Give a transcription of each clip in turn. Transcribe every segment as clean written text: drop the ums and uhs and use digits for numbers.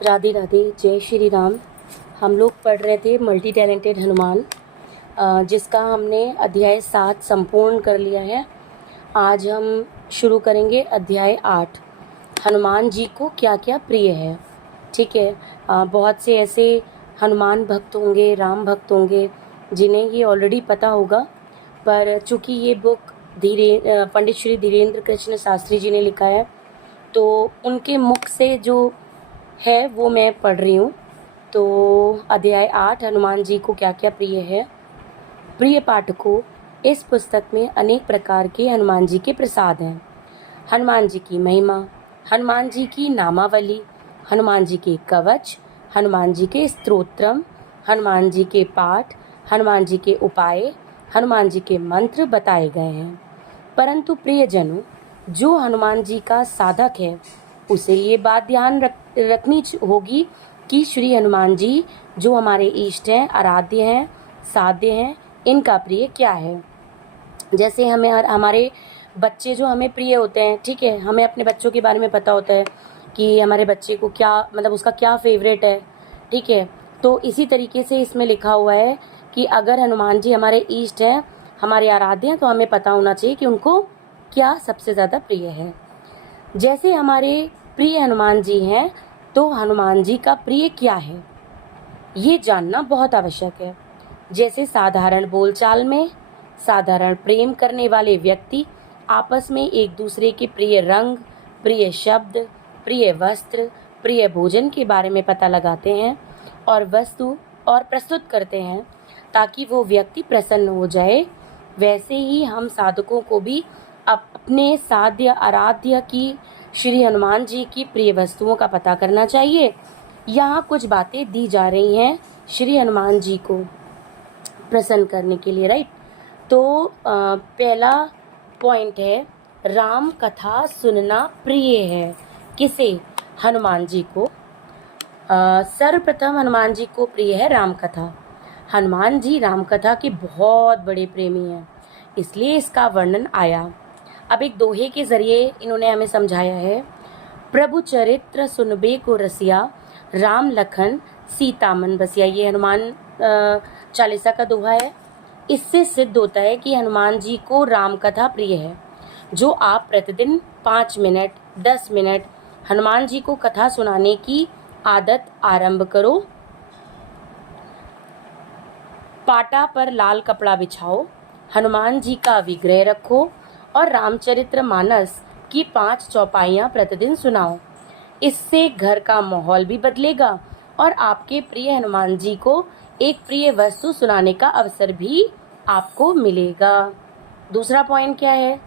राधे राधे, जय श्री राम। हम लोग पढ़ रहे थे मल्टी टैलेंटेड हनुमान, जिसका हमने अध्याय 7 संपूर्ण कर लिया है। आज हम शुरू करेंगे अध्याय 8, हनुमान जी को क्या क्या प्रिय है। ठीक है। बहुत से ऐसे हनुमान भक्त होंगे, राम भक्त होंगे, जिन्हें ये ऑलरेडी पता होगा, पर चूँकि ये बुक पंडित श्री धीरेन्द्र कृष्ण शास्त्री जी ने लिखा है, तो उनके मुख से जो है वो मैं पढ़ रही हूँ। तो अध्याय 8, हनुमान जी को क्या क्या प्रिय है। प्रिय पाठकों, इस पुस्तक में अनेक प्रकार के हनुमान जी के प्रसाद हैं। हनुमान जी की महिमा, हनुमान जी की नामावली, हनुमान जी के कवच, हनुमान जी के स्तोत्रम, हनुमान जी के पाठ, हनुमान जी के उपाय, हनुमान जी के मंत्र बताए गए हैं। परंतु प्रियजनों, जो हनुमान जी का साधक है उसे ये बात ध्यान रखनी होगी कि श्री हनुमान जी जो हमारे इष्ट हैं, आराध्य हैं, साध्य हैं, इनका प्रिय क्या है। जैसे हमारे बच्चे जो हमें प्रिय होते हैं, ठीक है, हमें अपने बच्चों के बारे में पता होता है कि हमारे बच्चे को क्या, मतलब उसका क्या फेवरेट है। ठीक है, तो इसी तरीके से इसमें लिखा हुआ है कि अगर हनुमान जी हमारे इष्ट हैं, हमारे आराध्य हैं, तो हमें पता होना चाहिए कि उनको क्या सबसे ज़्यादा प्रिय है। जैसे हमारे प्रिय हनुमान जी हैं, तो हनुमान जी का प्रिय क्या है ये जानना बहुत आवश्यक है। जैसे साधारण बोलचाल में साधारण प्रेम करने वाले व्यक्ति आपस में एक दूसरे के प्रिय रंग, प्रिय शब्द, प्रिय वस्त्र, प्रिय भोजन के बारे में पता लगाते हैं और वस्तु और प्रस्तुत करते हैं ताकि वो व्यक्ति प्रसन्न हो जाए, वैसे ही हम साधकों को भी अपने साध्य आराध्य की श्री हनुमान जी की प्रिय वस्तुओं का पता करना चाहिए। यहाँ कुछ बातें दी जा रही हैं श्री हनुमान जी को प्रसन्न करने के लिए, राइट। तो पहला पॉइंट है, राम कथा सुनना प्रिय है। किसे? हनुमान जी को। सर्वप्रथम हनुमान जी को प्रिय है राम कथा। हनुमान जी राम कथा के बहुत बड़े प्रेमी हैं, इसलिए इसका वर्णन आया। अब एक दोहे के जरिए इन्होंने हमें समझाया है। प्रभु चरित्र सुनबे को रसिया, राम लखन सीता मन बसिया। ये हनुमान चालीसा का दोहा है। इससे सिद्ध होता है कि हनुमान जी को राम कथा प्रिय है। जो आप प्रतिदिन 5 मिनट 10 मिनट हनुमान जी को कथा सुनाने की आदत आरंभ करो। पाटा पर लाल कपड़ा बिछाओ, हनुमान जी का विग्रह रखो और रामचरित्र मानस की 5 चौपाइयाँ प्रतिदिन सुनाओ। इससे घर का माहौल भी बदलेगा और आपके प्रिय हनुमान जी को एक प्रिय वस्तु सुनाने का अवसर भी आपको मिलेगा। दूसरा पॉइंट क्या है?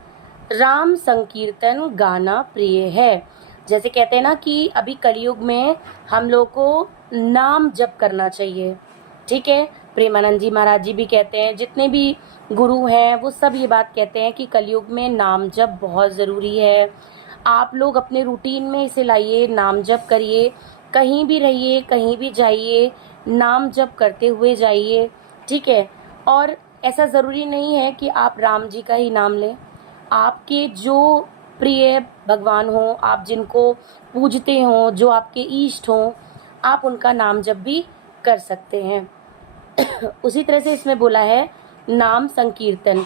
राम संकीर्तन गाना प्रिय है। जैसे कहते हैं ना कि अभी कलयुग में हम लोग को नाम जप करना चाहिए। ठीक है, प्रेमानंद जी महाराज जी भी कहते हैं, जितने भी गुरु हैं वो सब ये बात कहते हैं कि कलयुग में नाम जप बहुत ज़रूरी है। आप लोग अपने रूटीन में इसे लाइए, नाम जप करिए, कहीं भी रहिए, कहीं भी जाइए, नाम जप करते हुए जाइए। ठीक है, और ऐसा ज़रूरी नहीं है कि आप राम जी का ही नाम लें। आपके जो प्रिय भगवान हों, आप जिनको पूजते हों, जो आपके इष्ट हों, आप उनका नाम जप भी कर सकते हैं। उसी तरह से इसमें बोला है नाम संकीर्तन।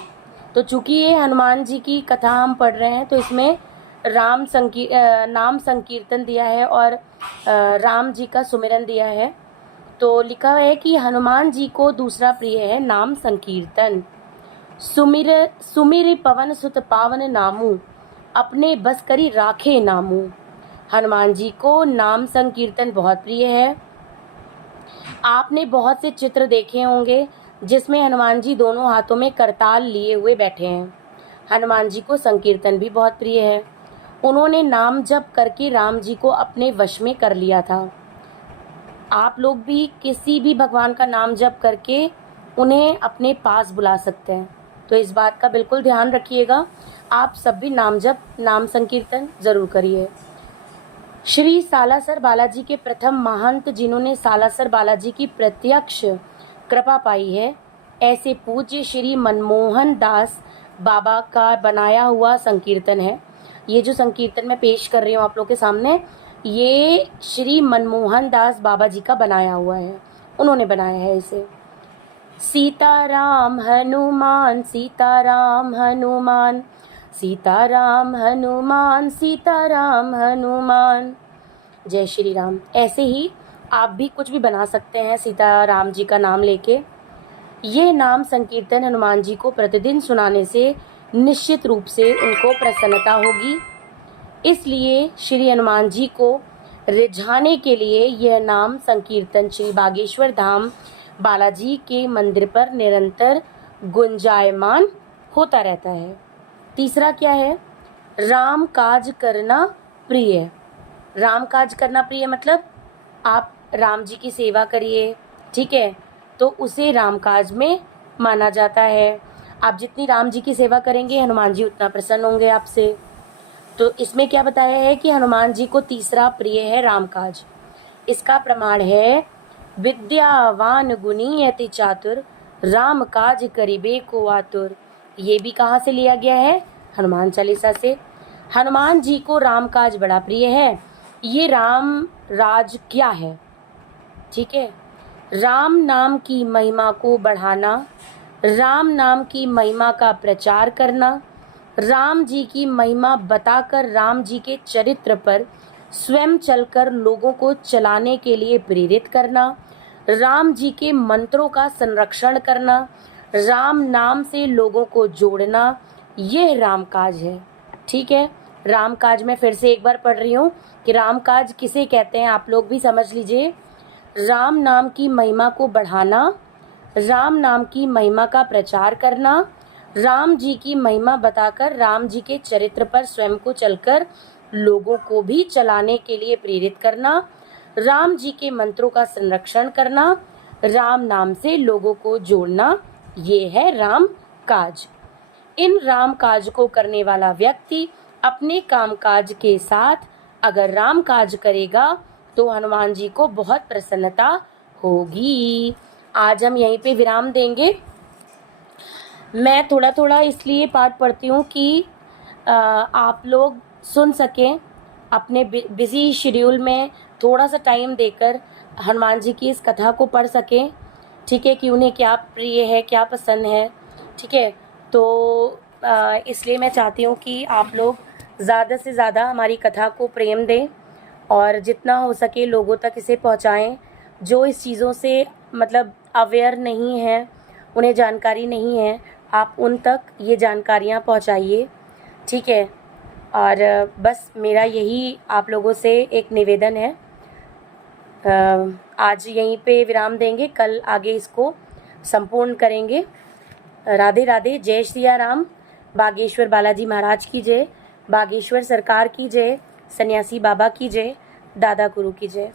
तो चूंकि ये हनुमान जी की कथा हम पढ़ रहे हैं, तो इसमें नाम संकीर्तन दिया है और राम जी का सुमिरन दिया है। तो लिखा है कि हनुमान जी को दूसरा प्रिय है नाम संकीर्तन। सुमिर पवन सुत पावन नामू, अपने बस करी राखे नामू। हनुमान जी को नाम संकीर्तन बहुत प्रिय है। आपने बहुत से चित्र देखे होंगे जिसमें हनुमान जी दोनों हाथों में करताल लिए हुए बैठे हैं। हनुमान जी को संकीर्तन भी बहुत प्रिय है। उन्होंने नाम जप करके राम जी को अपने वश में कर लिया था। आप लोग भी किसी भी भगवान का नाम जप करके उन्हें अपने पास बुला सकते हैं, तो इस बात का बिल्कुल ध्यान रखिएगा। आप सब भी नाम जप, नाम संकीर्तन ज़रूर करिए। श्री सालासर बालाजी के प्रथम महंत, जिन्होंने सालासर बालाजी की प्रत्यक्ष कृपा पाई है, ऐसे पूज्य श्री मनमोहन दास बाबा का बनाया हुआ संकीर्तन है। ये जो संकीर्तन मैं पेश कर रही हूँ आप लोग के सामने, ये श्री मनमोहन दास बाबा जी का बनाया हुआ है, उन्होंने बनाया है इसे। सीताराम हनुमान सीताराम हनुमान, सीताराम हनुमान सीताराम हनुमान। जय श्री राम। ऐसे ही आप भी कुछ भी बना सकते हैं सीताराम जी का नाम लेके। ये नाम संकीर्तन हनुमान जी को प्रतिदिन सुनाने से निश्चित रूप से उनको प्रसन्नता होगी। इसलिए श्री हनुमान जी को रिझाने के लिए यह नाम संकीर्तन श्री बागेश्वर धाम बालाजी के मंदिर पर निरंतर गुंजायमान होता रहता है। तीसरा क्या है? राम काज करना प्रिय। राम काज करना प्रिय मतलब आप राम जी की सेवा करिए, ठीक है, तो उसे राम काज में माना जाता है। आप जितनी राम जी की सेवा करेंगे हनुमान जी उतना प्रसन्न होंगे आपसे। तो इसमें क्या बताया है कि हनुमान जी को तीसरा प्रिय है राम काज। इसका प्रमाण है विद्यावान गुणी अति चातुर, राम काज करिबे को आतुर। ये भी कहाँ से लिया गया है? हनुमान चालीसा से। हनुमान जी को राम काज बड़ा प्रिय है। ये राम राज क्या है? ठीक है, राम नाम की महिमा को बढ़ाना, राम नाम की महिमा का प्रचार करना, राम जी की महिमा बताकर राम जी के चरित्र पर स्वयं चलकर लोगों को चलाने के लिए प्रेरित करना, राम जी के मंत्रों का संरक्षण करना, राम नाम से लोगों को जोड़ना, यह राम काज है। ठीक है, राम काज मैं फिर से एक बार पढ़ रही हूँ कि राम काज किसे कहते हैं, आप लोग भी समझ लीजिए। राम नाम की महिमा को बढ़ाना, राम नाम की महिमा का प्रचार करना, राम जी की महिमा बताकर राम जी के चरित्र पर स्वयं को चलकर लोगों को भी चलाने के लिए प्रेरित करना, राम जी के मंत्रों का संरक्षण करना, राम नाम से लोगों को जोड़ना, ये है राम काज। इन राम काज को करने वाला व्यक्ति अपने काम काज के साथ अगर राम काज करेगा तो हनुमान जी को बहुत प्रसन्नता होगी। आज हम यहीं पे विराम देंगे। मैं थोड़ा थोड़ा इसलिए पाठ पढ़ती हूँ कि आप लोग सुन सकें, अपने बिजी शेड्यूल में थोड़ा सा टाइम देकर हनुमान जी की इस कथा को पढ़ सकें। ठीक है, कि उन्हें क्या प्रिय है, क्या पसंद है। ठीक है, तो इसलिए मैं चाहती हूँ कि आप लोग ज़्यादा से ज़्यादा हमारी कथा को प्रेम दें और जितना हो सके लोगों तक इसे पहुँचाएं। जो इस चीज़ों से मतलब अवेयर नहीं है, उन्हें जानकारी नहीं है, आप उन तक ये जानकारियाँ पहुँचाइए। ठीक है, और बस मेरा यही आप लोगों से एक निवेदन है। आज यहीं पे विराम देंगे, कल आगे इसको संपूर्ण करेंगे। राधे राधे। जय सिया राम। बागेश्वर बालाजी महाराज की जय, बागेश्वर सरकार की जय, सन्यासी बाबा की जय, दादा गुरु की जय।